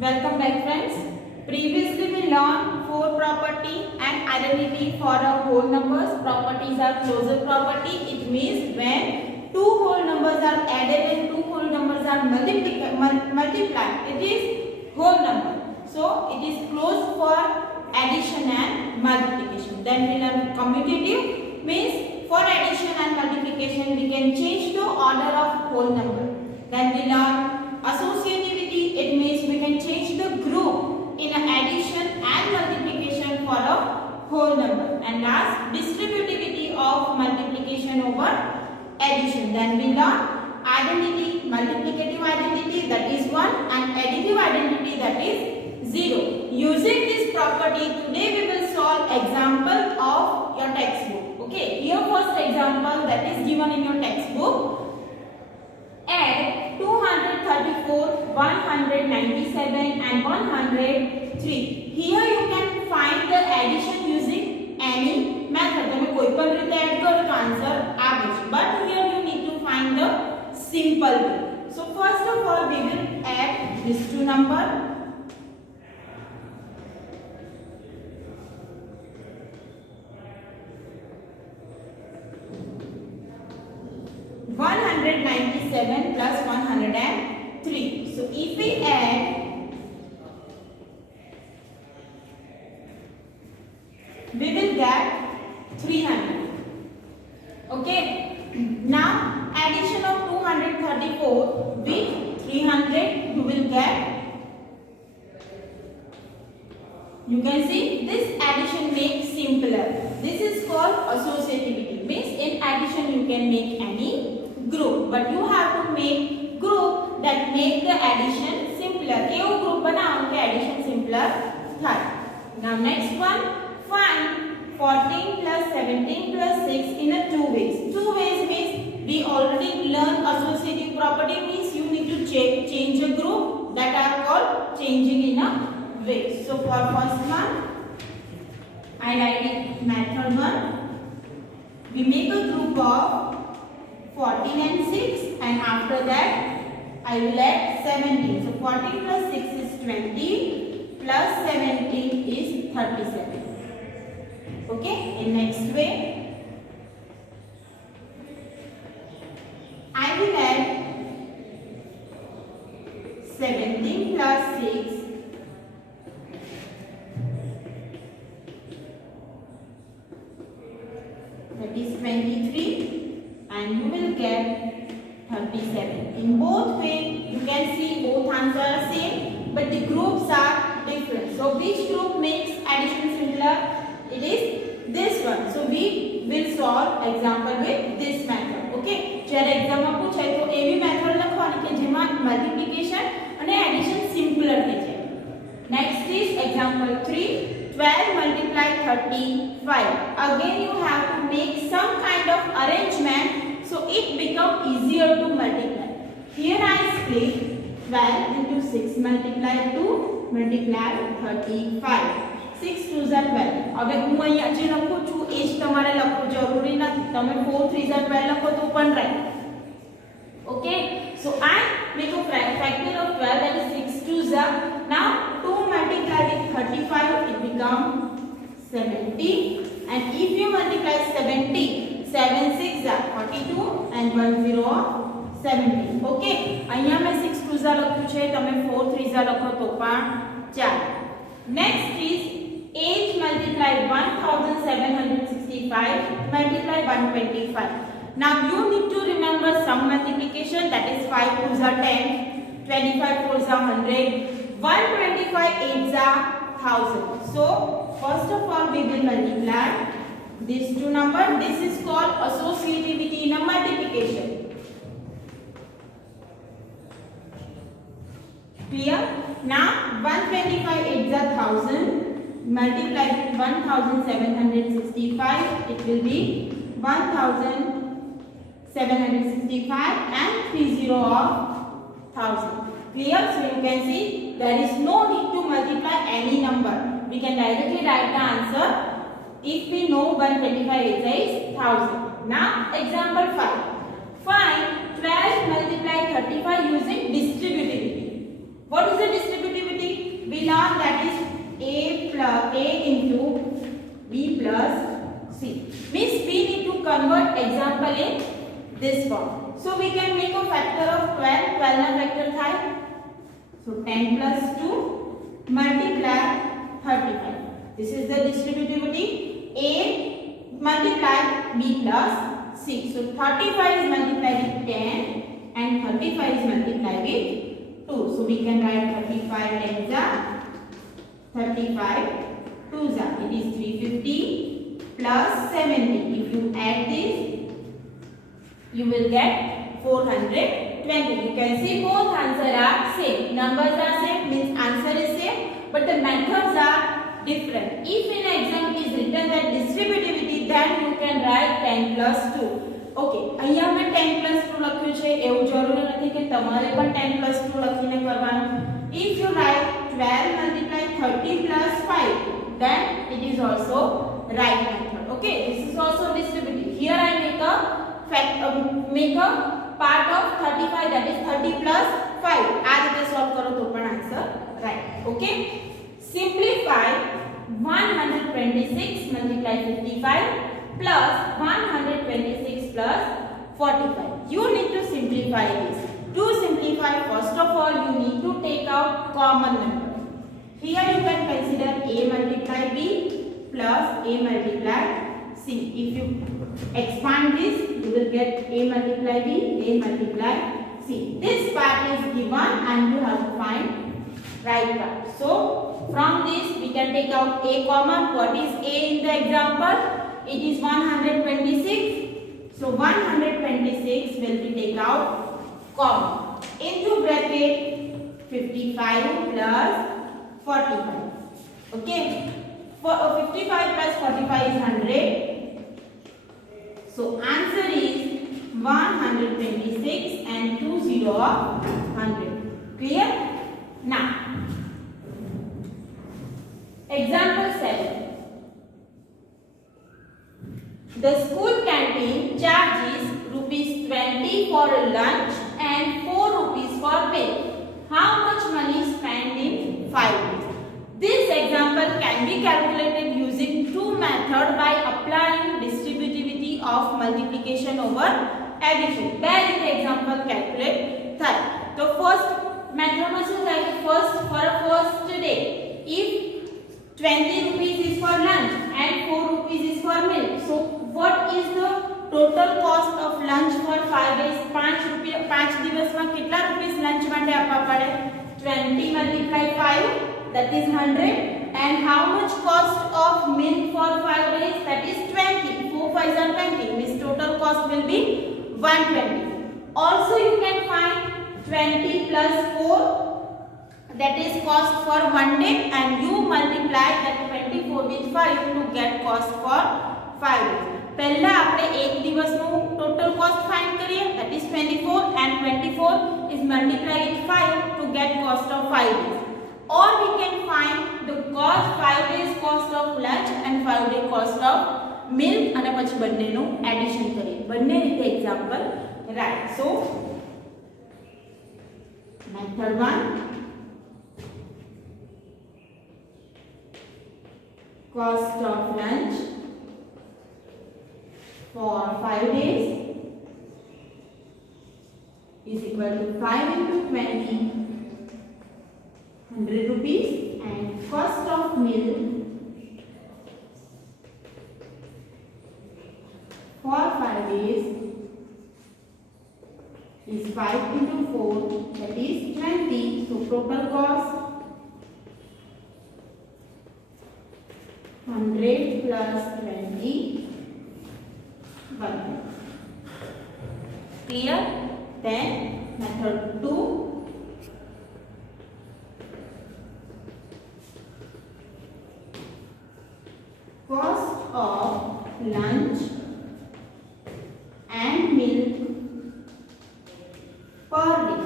Welcome back friends. Previously we learned four property and identity for a whole numbers. Properties are closure property. It means when two whole numbers are added and two whole numbers are multiplied, it is whole number. So it is closed for addition and multiplication. Then we learn commutative, means for addition and multiplication we can change the order of whole number. Then we learn associativity, it means we can change the group in addition and multiplication for a whole number. And last, distributivity of multiplication over addition. Then we learn identity, multiplicative identity, that is 1, and additive identity, that is 0. Using this property, today we will solve example of your textbook. Okay, here first example that is given in your textbook. Add 234, 197 and 103. Here you can find the addition using any method. તમે કોઈપણ રીતે add કરો તો answer આવે છે. But here you need to find the simple way. So first of all we will add these two numbers. Plus 103. So if we add, we will get 300. Okay. Now addition of 234 with 300, you will get. You can see this addition makes simpler. This is called associativity. Means in addition you can make any group, but you have to make group that make the addition simpler. एवं group बनाओ कि addition simpler था. Now next one, find 14 plus 17 plus 6 in a two ways. Two ways means we already learned associative property, means you need to change a group, that are called changing in a way. So for first one, I write it method 1. We make a group of 14 and 6, and after that I will add 17. So 14 plus 6 is 20 plus 17 is 37. Okay, in next way I will add 17 plus 6 that is 23, and you will get 37. In both way you can see both answers are same, but the groups are different. So which group makes addition simpler? It is this one. So we will solve example with this method. Okay, જ્યારે exam માં પૂછાય તો એવી method લખવાની કે જેમાં multiplication અને addition સિમ્પલર થઈ જાય. Next is example 3. 12 multiply 35. Again you have to make some kind of arrangement so it become easier to multiply. Here I split 12 into 6 multiply 2 multiply 35. 6 2 is 12. હવે હું અહીંયા જે લખું છું એ જ તમારે લખવું જરૂરી નથી. તમે 4 3 is 12 લખો તો પણ right. Okay, so I make a factor of 12, that is 6 2s are. Now 2 multiply with 35, it become 70, and if you multiply 70, 7 6 are 42 and 1 0 are 70. Okay, અહીંયા મેં 6 2s are લખ્યું છે, તમે 4 3s are લખો તો પણ ચાલે. Next is 8 multiply 1765 multiply 125. Now you need to remember some multiplication, that is 5 2s are 10, 25 4s are 100, 125 8s are 1000. So first of all we will multiply these two numbers. This is called associativity in a multiplication. Clear? Now 125 8s are 1000 multiplied with 1765, it will be 1765 and 30 of 1000. Clear? So you can see there is no need to multiply any number. We can directly write the answer if we know 125 is 1000. Now example 5. Find 12 multiply 35 using distributivity. What is the distributivity? A into B plus C. Means we need to convert example in this form. So we can make a factor of 12. 12 na factor થાય. So 10 plus 2 multiply 35. This is the distributivity. A multiply B plus C. So 35 is multiplied with 10 and 35 is multiplied with 2. So we can write 35 tens are 35 twos are. It is 350 plus 70. If you add this, you will get 420. You can see both answers are same. Numbers are same, means answer is same, but the methods are different. If in exam is written that distributivity, then you can write 10 plus 2. Okay, અહીંયા મેં 10 plus 2 લખ્યું છે, એવું જરૂરી નથી કે તમારે પણ 10 plus 2 લખીને કરવાનું. If you write 12 multiply 30 plus 5, then it is also right method. Okay, this is also distributive. Here I make a part of 35, that is 30 plus 5. આ રીતે સોલ્વ કરો તો પણ answer right. Okay, simplify 126 multiply 55 plus 126 plus 45. You need to simplify this. To simplify, first of all, you need to take out common number. Here you can consider A multiply B plus A multiply C. If you expand this, you will get A multiply B, A multiply C. This part is given and you have to find right part. So from this we can take out A common. What is A in the example? It is 126. So 126 will be take out common. Into bracket 55 plus 45. Okay. For 55 plus 45 is 100. So answer is 126 and 20 of 100. Clear? Now, example 7. The school canteen charges ₹20 for lunch and 4 rupees for meal. How much money spent in 5 days? This example can be calculated using two methods by applying distributivity of multiplication over addition. Where is the example calculate થાય? So first method માં શું થાય કે first for a first day, if 20 rupees is for lunch and 4 rupees is for meal, so what is the total cost of lunch for 5 days? 5 દિવસમાં કેટલા rupees lunch માટે આપવા પડે? 20 multiply 5, that is 100. And how much cost of meal for 5 days? That is 20. 4 5s are 20. Means total cost will be 120. Also you can find 20 plus 4, that is cost for 1 day, and you multiply that 24 with 5 to get cost for 5 days. પહેલા આપણે એક દિવસનું total cost find કરીએ, that is 24, and 24 is multiplied with 5 to get cost of 5 days. Or we can find the cost 5 days cost of lunch and 5 day cost of meal, અને પછી બંનેનું addition કરીએ. બંને રીતે example right. So method 1, cost of lunch for 5 days is equal to 5 into 20, 100 rupees, and cost of meal for 5 days is 5 into 4, that is 20. So total cost 100 plus 20, 100. Clear? Then method 2, cost of lunch and meal per day,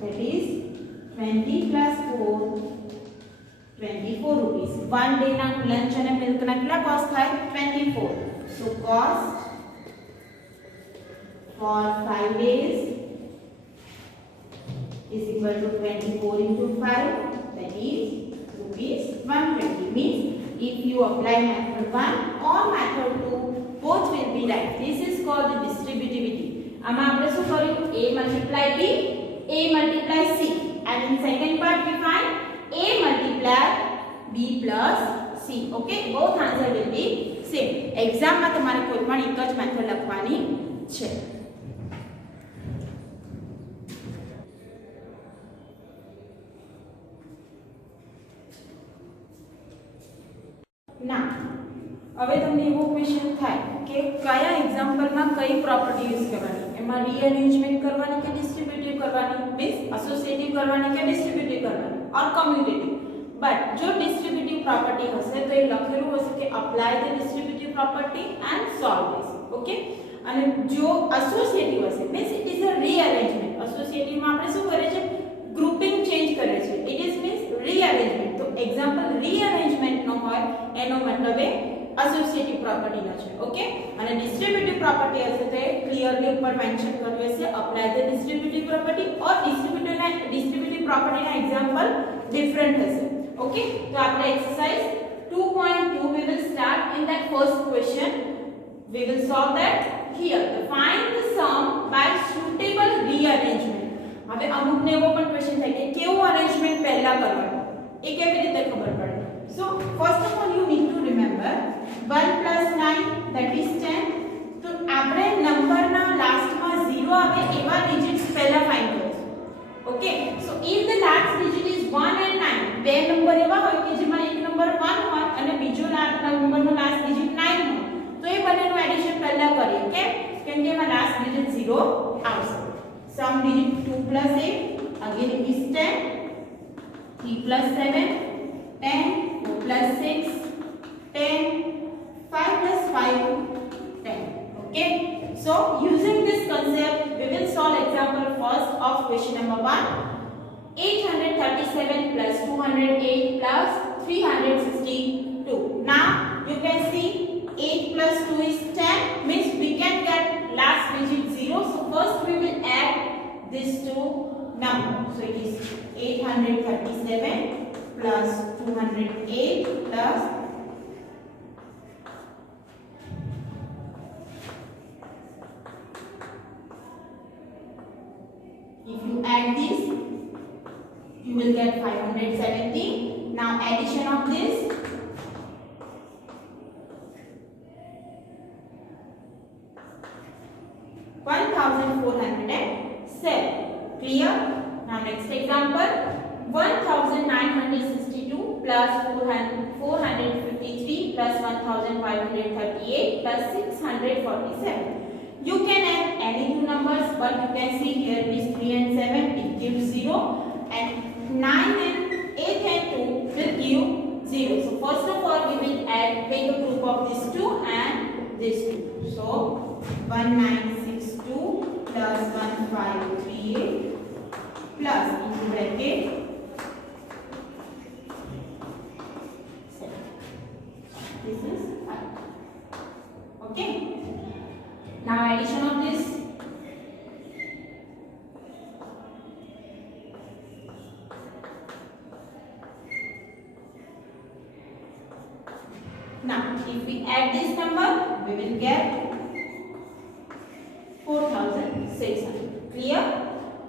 that is 20 plus 4, 24 rupees. 1 day na lunch and milk na kitla cost થાય? 24. So cost for 5 days is equal to 24 into 5, that is is 120. Means if you apply method 1 or method 2, both will be right. This is called the distributivity. આમાં આપણે શું કર્યું? A multiply B, A multiply C, and in second part we find A multiply B plus C. Okay, both answer will be same. Exam માં તમારે કોઈ પણ એક જ મેથડ લખવાની છે. ના હવે તમને એવો ક્વેશ્ચન થાય કે કયા એક્ઝામ્પલમાં કઈ પ્રોપર્ટી યુઝ કરવાની, એમાં રીઅરેન્જમેન્ટ કરવાની કે ડિસ્ટ્રીબ્યુટિવ કરવાની, મીન્સ એસોસિએટિવ કરવાની કે ડિસ્ટ્રીબ્યુટિવ કરવાની ઓર કમ્યુટેટિવ. બટ જો ડિસ્ટ્રીબ્યુટિવ પ્રોપર્ટી હશે તો એ લખેલું હશે કે apply the distributive property and solve this. Okay, અને જો એસોસિએટિવ હશે means it is a rearrangement. એસોસિએટિવમાં આપણે શું કરે છે? ગ્રુપિંગ ચેન્જ કરે છે. It is means rearrangement. તો એક્ઝામ્પલ રીઅરેન્જમેન્ટ નો હોય એનો મતલબ એ એસોસિએટિવ પ્રોપર્ટી નો છે. ઓકે, અને ડિસ્ટ્રીબ્યુટિવ પ્રોપર્ટી હશે તો એ ક્લિયરલી ઉપર મેન્શન કર્યું હશે apply the distributive property or distributive પ્રોપર્ટીના એક્ઝામ્પલ ડિફરન્ટ હશે. ઓકે, તો આપણે exercise 2.2 we will start in that first question. We will solve that here. To find the sum by suitable rearrangement. હવે અમુકને એવો પણ ક્વેશ્ચન થાય કે કેવું અરેન્જમેન્ટ પહેલા કરવાનું, એ કેવી રીતે ખબર પડે? So first of all you need to remember 1 plus 9 that is 10. તો આપણે નંબરના લાસ્ટમાં 0 આવે એવા ડિજિટ્સ પહેલા ફાઇન્ડ કરીશું. Okay, so if the last digit is 1 and 9, બે નંબર એવા હોય કે જેમાં એક નંબર 1 હોય અને બીજો નંબરનો લાસ્ટ ડિજિટ 9 હોય, તો એ બંનેનું એડિશન પહેલા કરીએ. કેમ કે એમાં લાસ્ટ ડિજિટ 0 આવશે. Sum digit 2 plus 8 again it is 10, 3 plus 7 10, 4 plus 6 10, 5 plus 5 10. Okay, so using this concept we will solve example first of question number 1. 837 plus 208 plus 362. Now you can see 8 plus 2 is 10, means we can get last digit 0. So first we will add these two numbers. So it is 837 plus 208 plus if you add this you will get 570. Now addition of this 1407. Clear? Now next example 1962 plus 453 plus 1538 plus 647. You can add any two numbers, but you can see here it is 3 and 7, it gives 0, and 9 and 8 and 2 will give 0. So first of all we will make a group of these two and these two. So 1962 plus 1538 plus into bracket 7. This is 5. Okay. Now addition of this now if we add this number we will get 4600. Clear?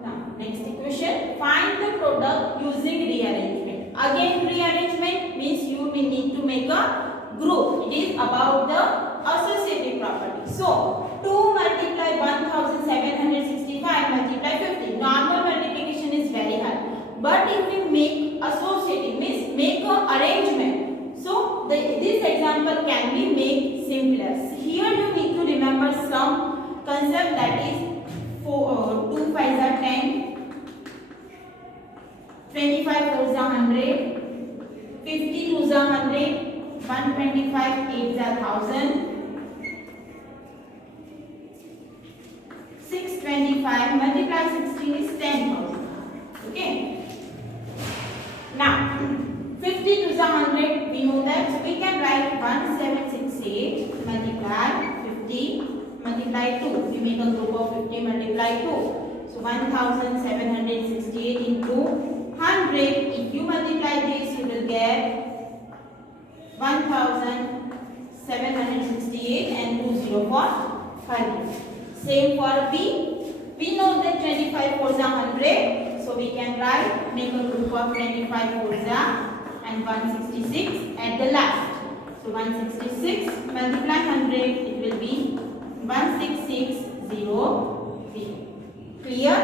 Now next equation, find the product using rearrangement. Again rearrangement means you will need to make a group. It is about the associative property. So 2 multiply 1765 multiply 50. Normal multiplication is very hard, but if we make associative means make a arrangement, so this example can be made simpler. Here you need to remember some concept, that is 2 5s are 10, 25 4s are 100, 50 2s are 100, 125 8s are 1000, 625 multiply 16 is 10,000. Okay. Now 50 2s are 100, we know that, so we can write 1768 multiply 50 multiply 2. We make a group of 50 multiply 2. So 1768 into 100. 100, if you multiply this, you will get 1768 and 20 for 100. Same for B. We know that 25 fours are 100. So we can write, make a group of 25 fours and 166 at the last. So 166 multiply 100, it will be 16600. Clear?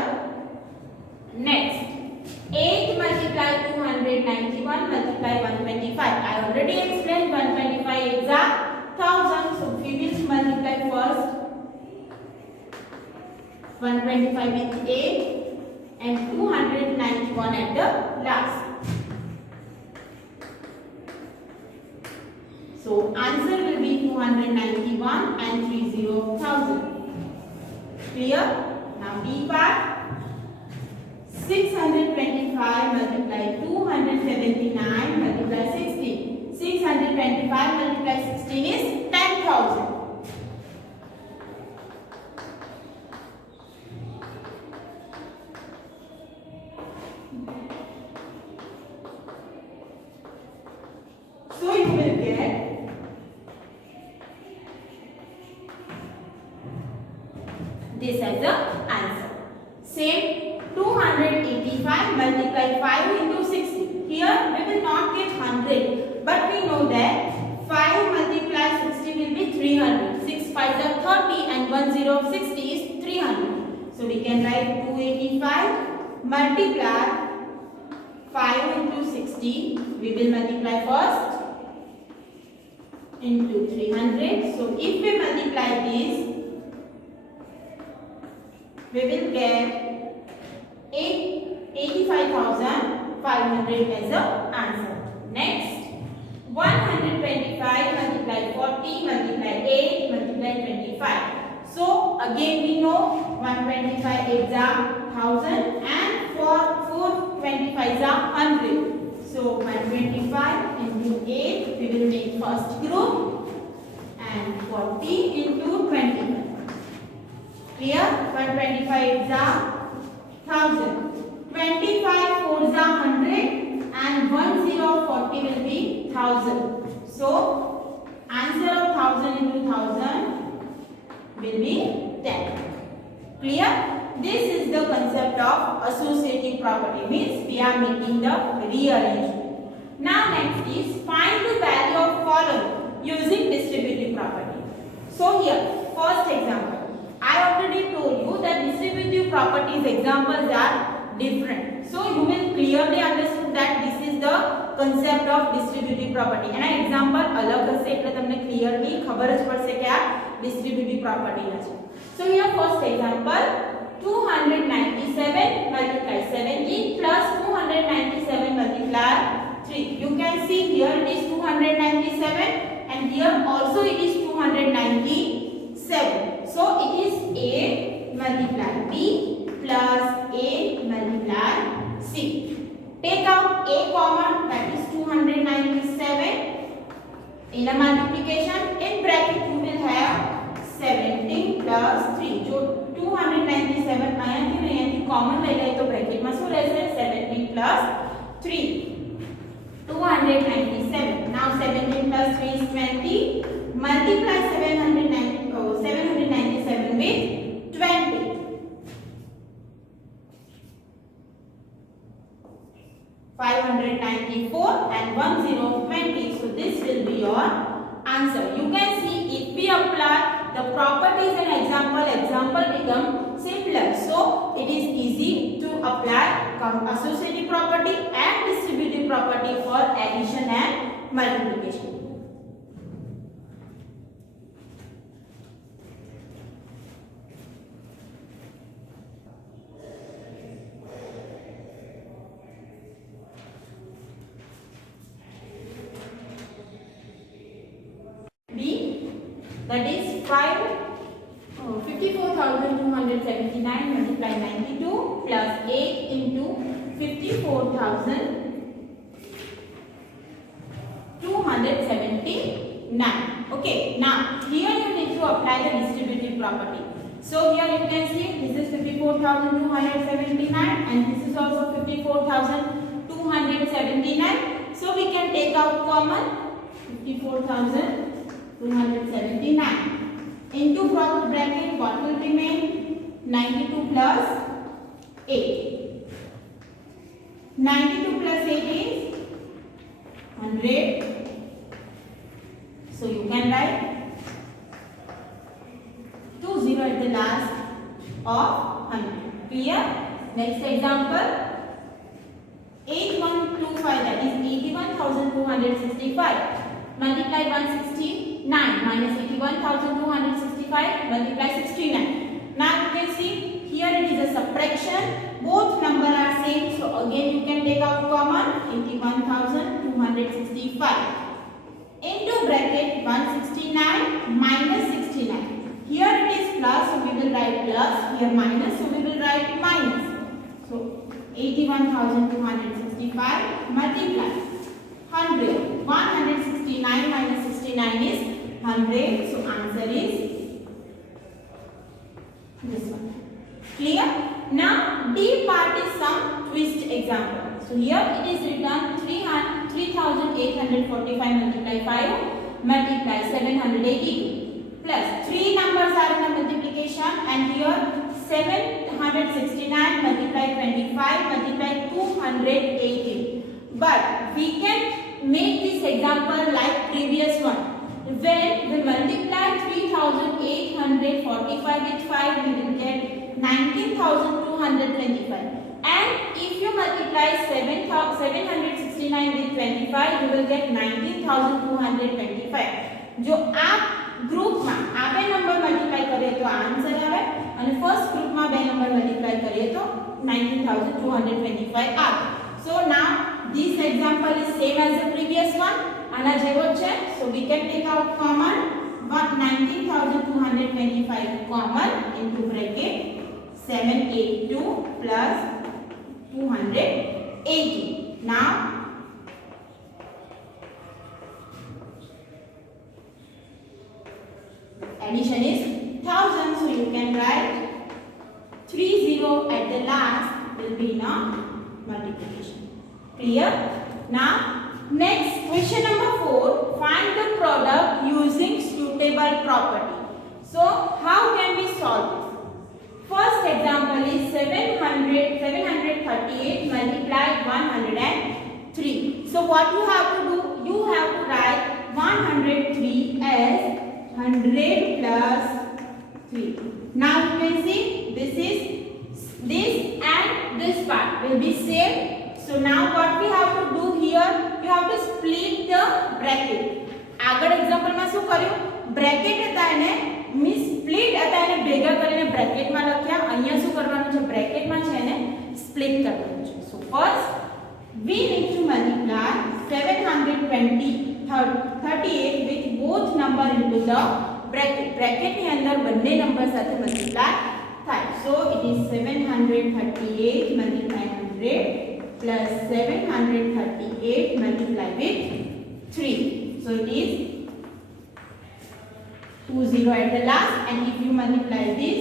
Next, 8 multiply 291 multiply 125. I already explained 125 is a 1000. So we will multiply first 125 with 8 and 291 at the last. So answer will be 291 and 30,000. Clear? Now B part. 625 multiply 279 multiply 16. 625 multiply 16 is 10,000. So you will get this as the answer. Same 285 multiply 5 into 60. Here we will not get 100, but we know that 5 multiply 60 will be 300. 6 5s are 30 and 1 0 of 60 is 300. So we can write 285 multiply 5 into 60. We will multiply first into 300. So if we multiply this, we will get 85,500 as the answer. Next, 125 multiply 40 multiply 8 multiply 25. So again we know 125 is a 1000 and for 425 is a 100. So 125 into 8 we will make first group and 40 into 25. Clear? 125 is a 1000. 25 fours are 100 and 10 40 will be 1000. So answer of 1000 into 1000 will be 10. Clear? This is the concept of associative property, means we are making the rearrangement. Now next is find the value of following using distributive property. So here first example, I already told you that distributive properties examples are different. So you will clearly understand that this is the concept of distributive property. એના example અલગ હશે એટલે તમને clearly ખબર જ પડશે કે આ distributive property છે. So here first example 297 multiply 17 plus 297 multiply 3. You can see here it is 297 and here also it is 297. So it is A multiply B plus A multiply C. Take out A common, that is 297. In a multiplication, in bracket you will have 17 plus 3. जो 297 અહીંયાથી common લઈ લઈએ તો bracket માં શું રહેશે 17 plus 3. 297. Now 17 plus 3 is 20. Multiply 797 with 20. 594 and 1020. So this will be your answer. You can see if we apply the properties in example become simpler. So it is easy to apply associative property and distributive property for addition and multiplication. That is 54,279 multiply 92 plus 8 into 54,279. Okay, now here you need to apply the distributive property. So here you can see this is 54,279 and this is also 54,279. 279. So we can take out common 54,279. Into bracket, what will remain? 92 plus 8. 92 plus 8 is 100. So you can write 20 at the last of 100. Clear? Next example. 8125, that is 81,265. Multiply 169 minus 81,265, multiply 69. Now you can see here it is a subtraction. Both numbers are same. So again you can take out common 81,265. Into bracket 169 minus 69. Here it is plus, so we will write plus. Here minus, so we will write minus. So 81,265 multiply 100. 169 minus 69 is 100. So answer is this one. Clear? Now D part is some twist example. So here it is written 3,845 multiply 5 multiply 782 plus 3 numbers are in the multiplication, and here 769 multiply 25 multiply 218. But we can make this example like previous one. When we multiply 3,845 with 5, we will get 19,225. And if you multiply 769 with 25, you will get 19,225. जो आप group में आ बे number multiply करिए तो answer आवे, અને first group માં બે number multiply કરીએ તો 19,225 આવે. So now this example is same as the previous one. આના જેવો છે. So we can take out common 19,225 common into bracket 782 plus 280. Now addition is 1000, so you can write 30 at the last will be now multiplication. Clear? Now next question number 4, find the product using suitable property. So how can we solve this? First example is 738 multiply 103. So what you have to do, you have to write 103 as 100 plus 3. Now you can see this and this part will be same. So now what we have to do here, you have to split the bracket. આગળ example માં શું કર્યું, bracket હતા એને મી split હતા એને ભેગા કરીને બ્રેકેટ માં લખ્યા. અહીંયા શું કરવાનું છે, બ્રેકેટ માં છે એને સ્પ્લિટ કરવાનું છે. So first we need to multiply 738 with both number into the bracket. Bracket ની અંદર બંને નંબર સાથે મલ્ટીપ્લાય થાય. So it is 738 multiply 100 plus 738 multiply with 3. So it is 20 at the last, and if you multiply this,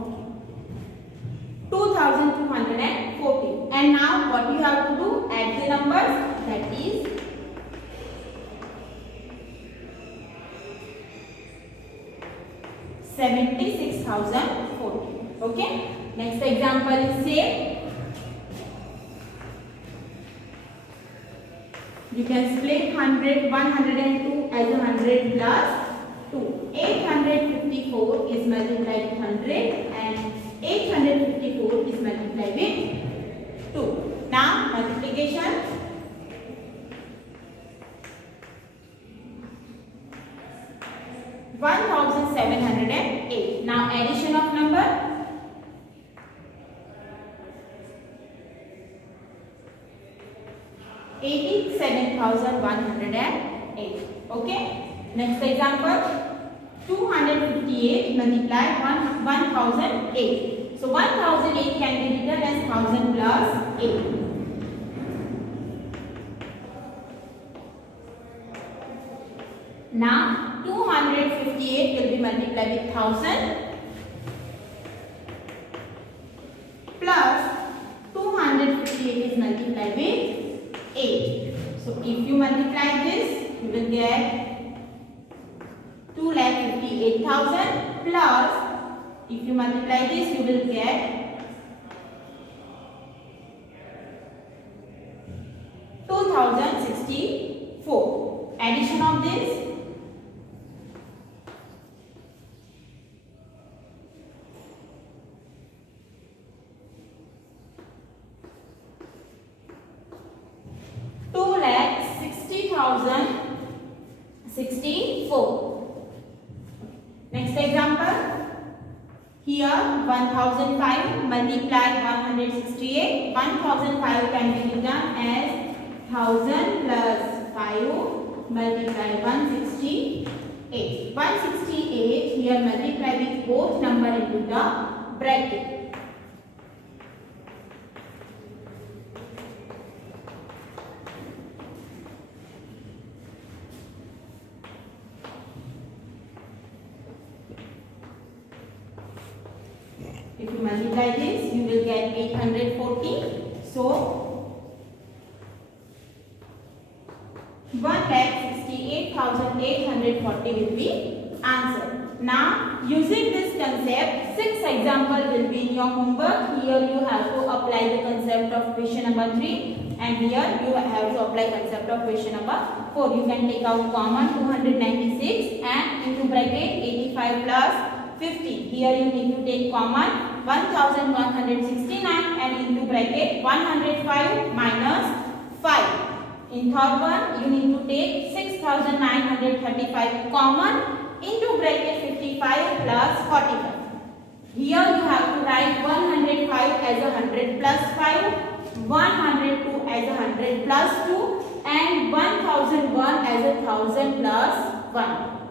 okay, 2,240. And now what you have to do, add the numbers, that is 76,040. Okay. Next example is same. You can split 102 as 100 plus 2. 854 is multiplied with 100 and 854 is multiplied with 2. Now multiplication. 1,708. Now addition of number. 87,108. Okay. Next example. 258 multiply 1,008. So 1,008 can be written as 1,000 plus 8. Now 258 will be multiplied with 1000 plus 258 is multiplied with 8. So if you multiply this, you will get 2,58,000 plus, if you multiply this, you will get 2,064. Addition of this, Next example. Here 1005 multiply 168. 1005 can be written as 1000 plus 5 multiply 168. 168 here multiply with both number into the bracket. If you multiply this, you will get 840. So 1,68,840 will be answer. Now, using this concept, 6 example will be in your homework. Here you have to apply the concept of question number 3, and here you have to apply concept of question number 4. You can take out common 296 and into bracket 85 plus 50. Here you need to take common 1169 and into bracket 105 minus 5. In third one, you need to take 6935 common into bracket 55 plus 45. Here you have to write 105 as a 100 plus 5, 102 as a 100 plus 2 and 1001 as a 1000 plus 1.